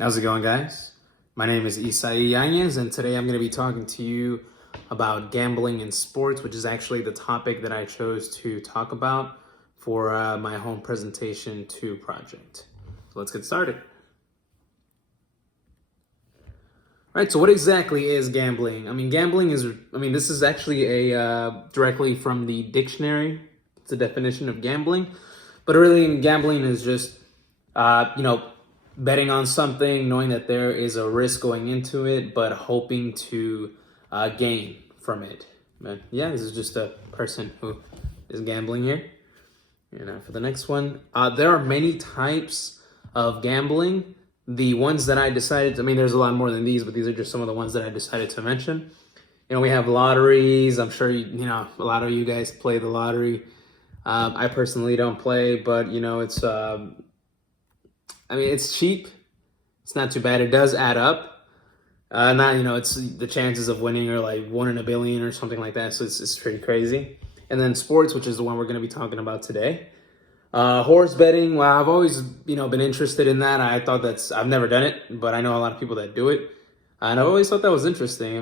How's it going, guys? My name is Isai Yanez, and today I'm going to be talking to you about gambling in sports, which is actually the topic that I chose to talk about for my home presentation 2 project. So let's get started. All right, so what exactly is gambling? This is actually directly from the dictionary. It's a definition of gambling, but really gambling is just, betting on something, knowing that there is a risk going into it, but hoping to gain from it. But yeah, this is just a person who is gambling here. And for the next one, there are many types of gambling. The ones that I decided, there's a lot more than these, but these are just some of the ones that I decided to mention. We have lotteries. I'm sure, a lot of you guys play the lottery. I personally don't play, but, it's cheap. It's not too bad. It does add up. It's the chances of winning are like 1 in a billion or something like that. So it's pretty crazy. And then sports, which is the one we're going to be talking about today. Horse betting. Well, I've always, been interested in that. I've never done it, but I know a lot of people that do it. And I've always thought that was interesting.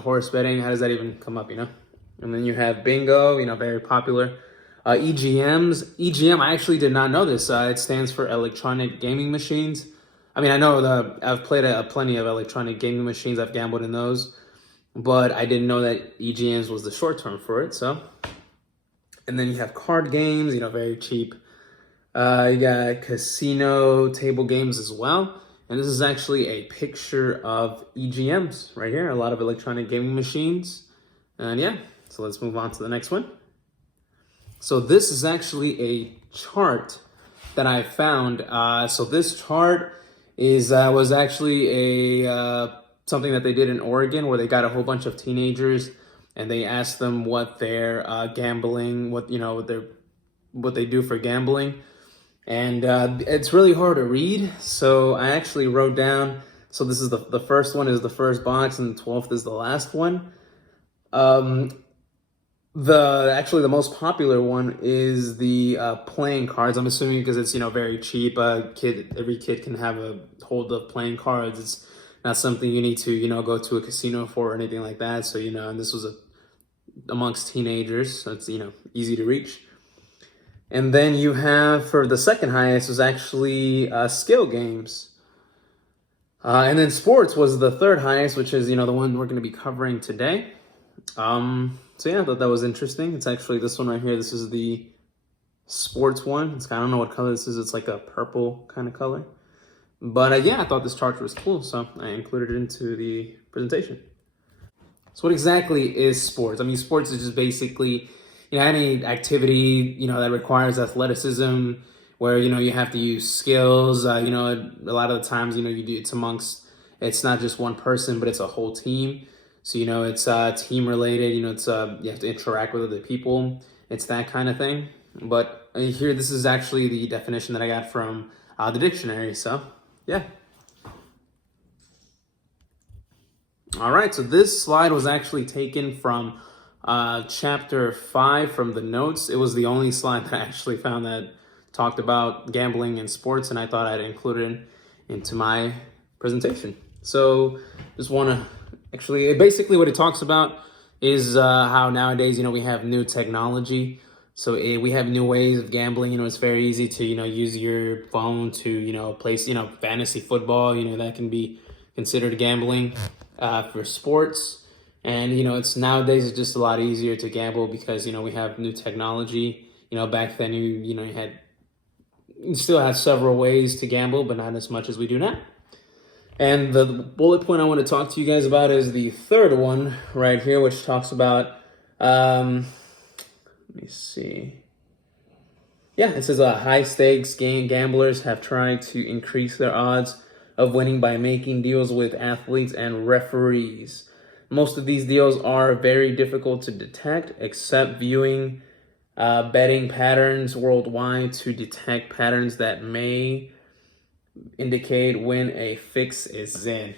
Horse betting, how does that even come up, And then you have bingo, very popular. EGMs. EGM, I actually did not know this. It stands for electronic gaming machines. I know I've played plenty of electronic gaming machines. I've gambled in those, but I didn't know that EGMs was the short term for it. So, and then you have card games, very cheap. You got casino table games as well. And this is actually a picture of EGMs right here. A lot of electronic gaming machines. And yeah, so let's move on to the next one. So this is actually a chart that I found. So this chart was actually something that they did in Oregon, where they got a whole bunch of teenagers and they asked them what their gambling, what they do for gambling, and it's really hard to read. So I actually wrote down. So this is the first one is the first box, and the 12th is the last one. The most popular one is the playing cards. I'm assuming because it's very cheap. Every kid can have a hold of playing cards. It's not something you need to go to a casino for or anything like that. So and this was amongst teenagers, so it's easy to reach. And then you have, for the second highest, was actually skill games. And then sports was the third highest, which is the one we're going to be covering today. So yeah, I thought that was interesting. It's actually this one right here. This is the sports one. I don't know what color this is. It's like a purple kind of color. But yeah, I thought this chart was cool, so I included it into the presentation. So what exactly is sports? Sports is just basically, any activity, that requires athleticism, where, you have to use skills. A lot of the times, it's not just one person, but it's a whole team. So, it's team related, you have to interact with other people. It's that kind of thing. But here, this is actually the definition that I got from the dictionary. So, yeah. All right. So this slide was actually taken from chapter 5 from the notes. It was the only slide that I actually found that talked about gambling and sports, and I thought I'd include it into my presentation. So just want to... Actually, basically what it talks about is how nowadays, we have new technology. So we have new ways of gambling. It's very easy to, use your phone to, place, fantasy football. That can be considered gambling for sports. And, it's nowadays it's just a lot easier to gamble because, we have new technology. Back then, you still have several ways to gamble, but not as much as we do now. And the bullet point I want to talk to you guys about is the third one right here, which talks about, let me see. Yeah, it says high stakes gamblers have tried to increase their odds of winning by making deals with athletes and referees. Most of these deals are very difficult to detect, except viewing betting patterns worldwide to detect patterns that may indicate when a fix is in.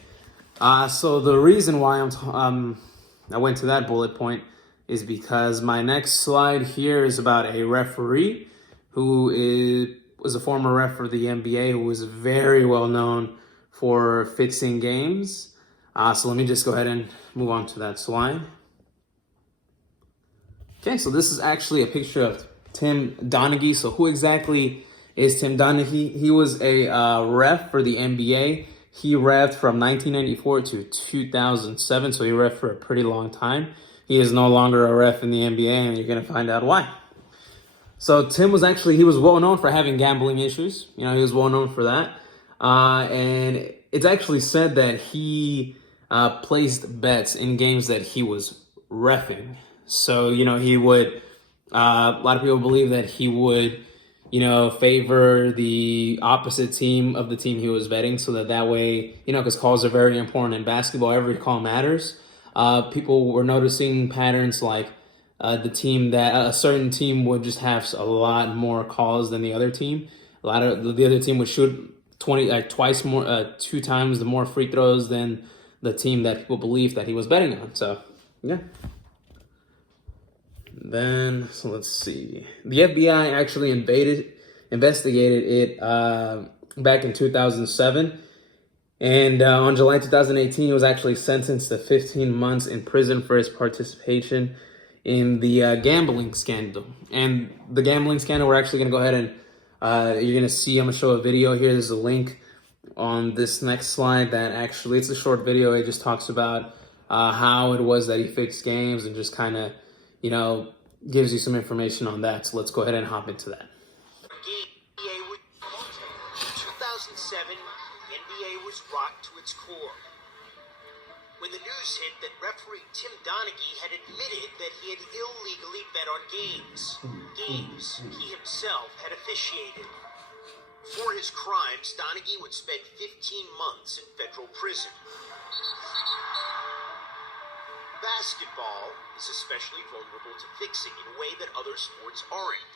So the reason why I went to that bullet point is because my next slide here is about a referee who was a former ref for the NBA, who was very well known for fixing games. So let me just go ahead and move on to that slide. Okay, so this is actually a picture of Tim Donaghy. So who exactly is Tim Donaghy? He was a ref for the NBA. He refed from 1994 to 2007, so he refed for a pretty long time. He is no longer a ref in the NBA, and you're going to find out why. So Tim was he was well known for having gambling issues. He was well known for that. And it's actually said that he placed bets in games that he was reffing. So, he would, a lot of people believe that he would, favor the opposite team of the team he was betting, so that way, because calls are very important in basketball, every call matters. People were noticing patterns like a certain team would just have a lot more calls than the other team. A lot of the other team would shoot 2 times the more free throws than the team that people believed that he was betting on. So, yeah. Then, so let's see. The FBI actually investigated it back in 2007. And on July 2018, he was actually sentenced to 15 months in prison for his participation in the gambling scandal. And the gambling scandal, we're actually going to go ahead and you're going to see, I'm going to show a video here. There's a link on this next slide that actually, it's a short video. It just talks about how it was that he fixed games and just kind of, gives you some information on that. So let's go ahead and hop into that. In 2007, the NBA was rocked to its core. When the news hit that referee Tim Donaghy had admitted that he had illegally bet on games he himself had officiated. For his crimes, Donaghy would spend 15 months in federal prison. Basketball is especially vulnerable to fixing in a way that other sports aren't.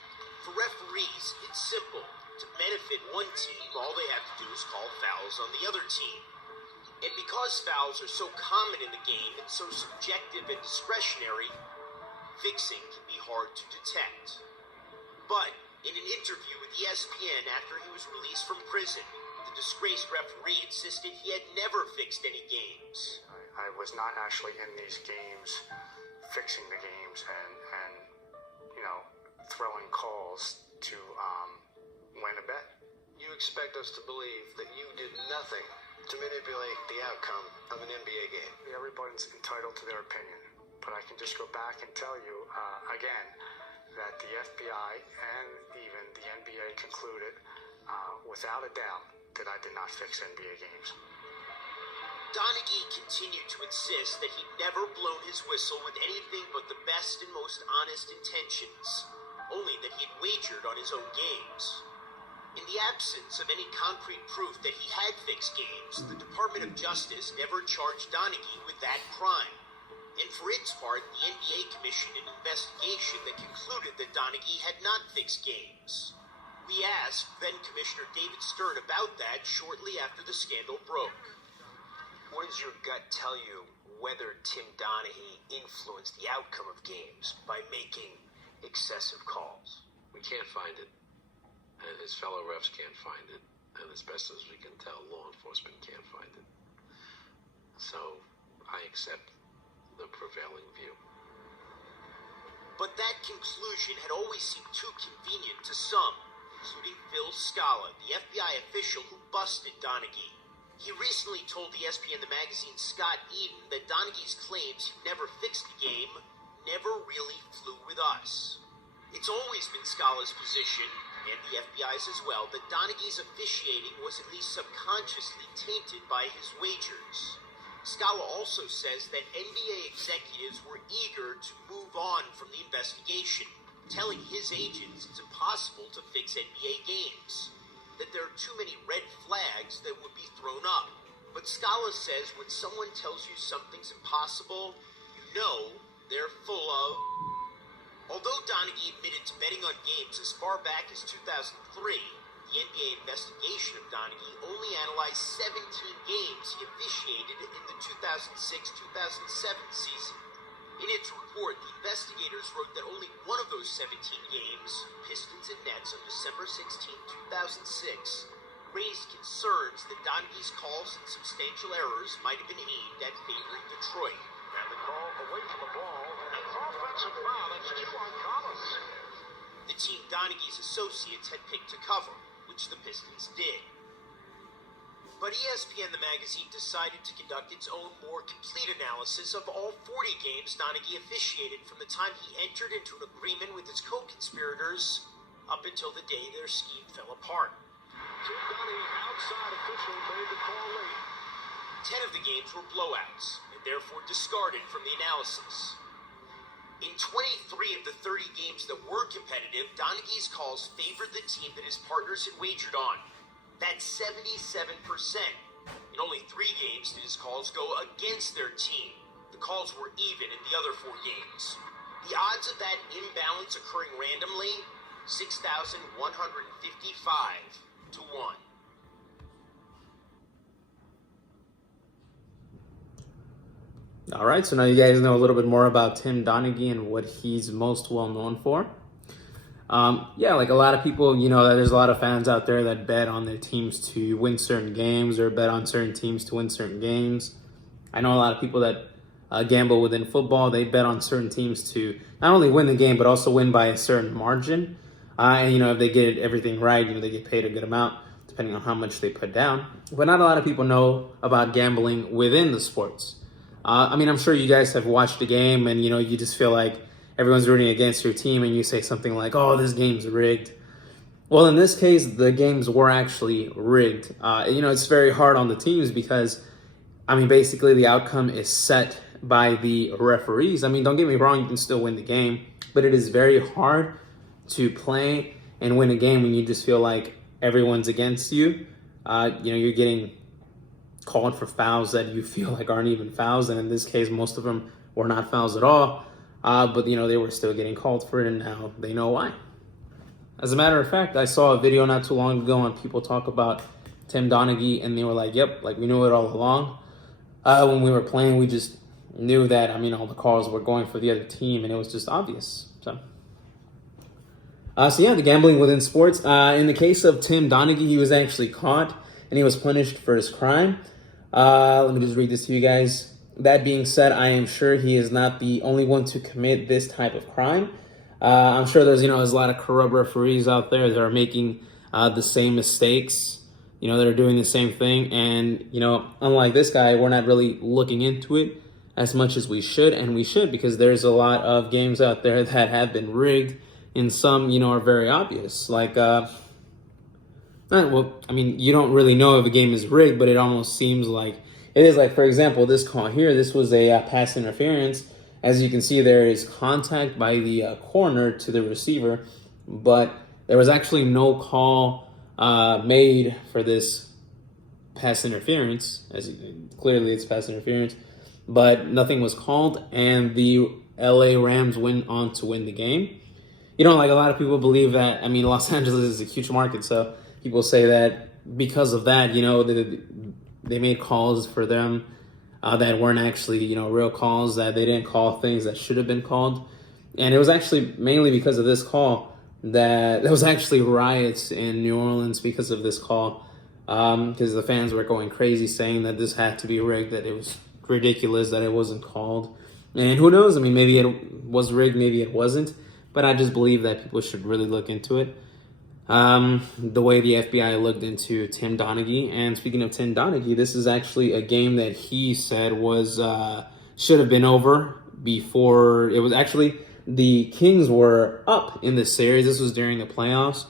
For referees, it's simple. To benefit one team, all they have to do is call fouls on the other team. And because fouls are so common in the game and so subjective and discretionary, fixing can be hard to detect. But in an interview with ESPN after he was released from prison, the disgraced referee insisted he had never fixed any games. I was not actually in these games, fixing the games and throwing calls to win a bet. You expect us to believe that you did nothing to manipulate the outcome of an NBA game? Everybody's entitled to their opinion, but I can just go back and tell you again that the FBI and even the NBA concluded without a doubt that I did not fix NBA games. Donaghy continued to insist that he'd never blown his whistle with anything but the best and most honest intentions, only that he had wagered on his own games. In the absence of any concrete proof that he had fixed games, the Department of Justice never charged Donaghy with that crime. And for its part, the NBA commissioned an investigation that concluded that Donaghy had not fixed games. We asked then-Commissioner David Stern about that shortly after the scandal broke. What does your gut tell you whether Tim Donaghy influenced the outcome of games by making excessive calls? We can't find it, and his fellow refs can't find it, and as best as we can tell, law enforcement can't find it. So I accept the prevailing view. But that conclusion had always seemed too convenient to some, including Phil Scala, the FBI official who busted Donaghy. He recently told ESPN the magazine Scott Eden that Donaghy's claims he never fixed the game never really flew with us. It's always been Scala's position, and the FBI's as well, that Donaghy's officiating was at least subconsciously tainted by his wagers. Scala also says that NBA executives were eager to move on from the investigation, telling his agents it's impossible to fix NBA games, that there are too many red flags that would be thrown up. But Scala says when someone tells you something's impossible, you know they're full of... Although Donaghy admitted to betting on games as far back as 2003, the NBA investigation of Donaghy only analyzed 17 games he officiated in the 2006-2007 season. In its report, the investigators wrote that only one of those 17 games, Pistons and Nets on December 16, 2006, raised concerns that Donaghy's calls and substantial errors might have been aimed at favoring Detroit. And the call away from the ball. An offensive foul. That's two on Collins. The team Donaghy's associates had picked to cover, which the Pistons did. But ESPN the magazine decided to conduct its own more complete analysis of all 40 games Donaghy officiated from the time he entered into an agreement with his co-conspirators up until the day their scheme fell apart. Tim Donaghy, outside official, made the call late. 10 of the games were blowouts, and therefore discarded from the analysis. In 23 of the 30 games that were competitive, Donaghy's calls favored the team that his partners had wagered on. That's 77%. In only 3 games did his calls go against their team. The calls were even in the other 4 games. The odds of that imbalance occurring randomly, 6,155 to 1. All right, so now you guys know a little bit more about Tim Donaghy and what he's most well known for. Yeah, like a lot of people, you know, there's a lot of fans out there that bet on their teams to win certain games or bet on certain teams to win certain games. I know a lot of people that gamble within football. They bet on certain teams to not only win the game, but also win by a certain margin. And, you know, if they get everything right, you know, they get paid a good amount depending on how much they put down. But not a lot of people know about gambling within the sports. I mean, I'm sure you guys have watched a game and, you know, you just feel like everyone's rooting against your team and you say something like, oh, this game's rigged. Well, in this case, the games were actually rigged. You know, it's very hard on the teams because, I mean, basically the outcome is set by the referees. I mean, don't get me wrong, you can still win the game, but it is very hard to play and win a game when you just feel like everyone's against you. You know, you're getting called for fouls that you feel like aren't even fouls, and in this case, most of them were not fouls at all. But, you know, they were still getting called for it, and now they know why. As a matter of fact, I saw a video not too long ago on people talk about Tim Donaghy, and they were like, yep, like we knew it all along. When we were playing, we just knew that, I mean, all the calls were going for the other team, and it was just obvious. So yeah, the gambling within sports. In the case of Tim Donaghy, he was actually caught, and he was punished for his crime. Let me just read this to you guys. That being said, I am sure he is not the only one to commit this type of crime. I'm sure there's a lot of corrupt referees out there that are making the same mistakes, you know, that are doing the same thing. And, you know, unlike this guy, we're not really looking into it as much as we should. And we should, because there's a lot of games out there that have been rigged, and some, you know, are very obvious. Like, well, I mean, you don't really know if a game is rigged, but it almost seems like it is. Like, for example, this call here, this was a pass interference. As you can see, there is contact by the corner to the receiver, but there was actually no call made for this pass interference. Clearly it's pass interference, but nothing was called, and the LA Rams went on to win the game. You know, like a lot of people believe that, I mean, Los Angeles is a huge market, so people say that because of that, you know, they made calls for them that weren't actually, you know, real calls, that they didn't call things that should have been called. And it was actually mainly because of this call that there was actually riots in New Orleans because of this call, because the fans were going crazy saying that this had to be rigged, that it was ridiculous that it wasn't called. And who knows? I mean, maybe it was rigged, maybe it wasn't. But I just believe that people should really look into it. The way the FBI looked into Tim Donaghy. And speaking of Tim Donaghy, this is actually a game that he said was should have been over before. It was actually, the Kings were up in this series. This was during the playoffs.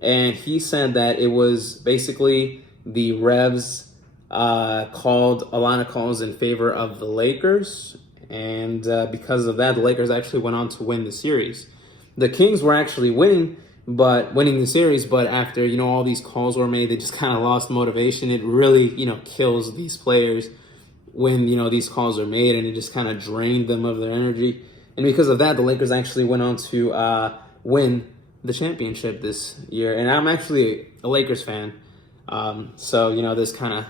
And he said that it was basically the Revs called a lot of calls in favor of the Lakers. And because of that, the Lakers actually went on to win the series. The Kings were actually winning the series, but after, you know, all these calls were made, they just kind of lost motivation. It really, you know, kills these players when, you know, these calls are made, and it just kind of drained them of their energy. And because of that, the Lakers actually went on to win the championship this year. And I'm actually a Lakers fan. So, you know, this kind of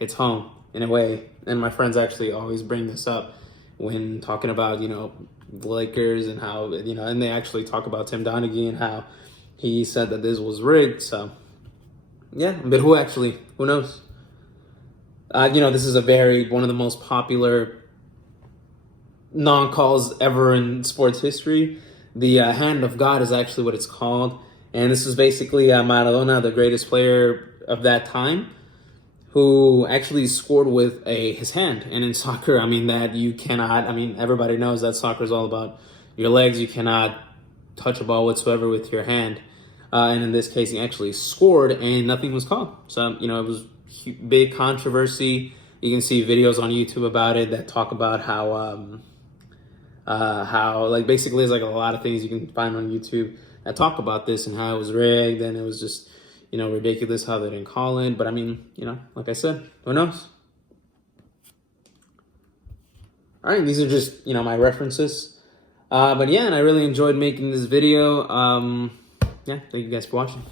hits home in a way. And my friends actually always bring this up when talking about, you know, the Lakers and how, you know, and they actually talk about Tim Donaghy and how he said that this was rigged. So yeah, but who knows? This is one of the most popular non-calls ever in sports history. The hand of God is actually what it's called. And this is basically Maradona, the greatest player of that time, who actually scored with his hand. And in soccer, everybody knows that soccer is all about your legs. You cannot touch a ball whatsoever with your hand. And in this case, he actually scored and nothing was called. So, it was big controversy. You can see videos on YouTube about it that talk about how basically there's a lot of things you can find on YouTube that talk about this and how it was rigged and it was just, ridiculous how they didn't call it. But like I said, who knows? All right, these are just, my references. But yeah, and I really enjoyed making this video. Yeah, thank you guys for watching.